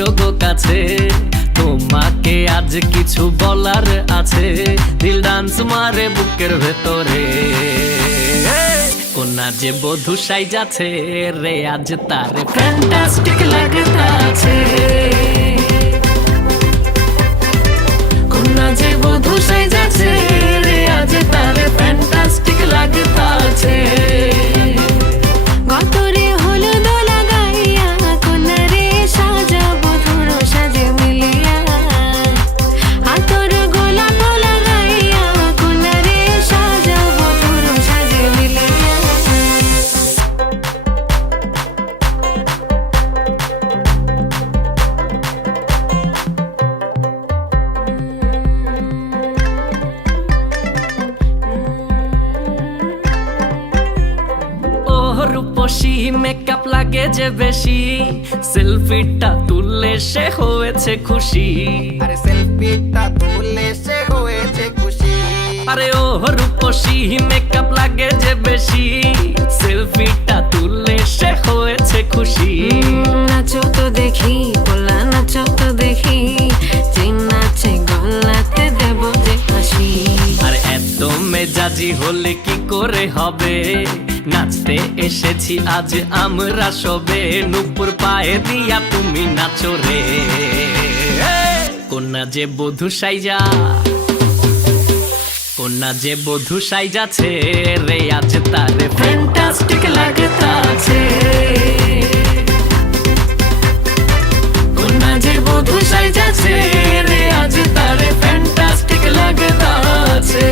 এসো গো কাছে, তোমাকে আজ কিছু বলার আছে। দিল ডান্স মারে বুকের ভেতরে, কোনা যে বধূ সাইজাছে রে আজ তার ফ্যান্টাস্টিক লাগতাছে। কোনা যে বধূ সাইজাছে রে আজ তার ফ্যান্টাস্টিক লাগতাছে। গতরে হলুদ লাগাইয়া কোনারে সাজাবো ধুরো সাজে মিলিয়া, হাতর গোলাপ লাগাইয়া কোনারে সাজাবো ধুরো সাজে মিলিয়া। রূপসী মেকআপ লাগে যে বেশি, সেলফিটা তুললে সে হয়েছে খুশি। আরে সেলফিটা তুললে সে হয়েছে খুশি। আরে ও রূপসী মেকআপ লাগে যে বেশি, সেলফিটা তুললে সে হয়েছে খুশি। নাচো তো দেখি পোলা, নাচো তো দেখি, যে নাচে গলাতে দেব যে হাসি। আর এত মেজাজি হলে কি করে হবে, নাচতে এসেছি আজ আমরা সবে, নুপুর পায়ে দিয়া তুমি নাচো রে। কোনা যে বধূ সাইজা, কোনা যে বধূ সাইজাছে রে আজ তারে ফ্যান্টাস্টিক লাগতাছে। কোনা যে বধূ সাইজাছে রে আজ তারে ফ্যান্টাস্টিক লাগতাছে।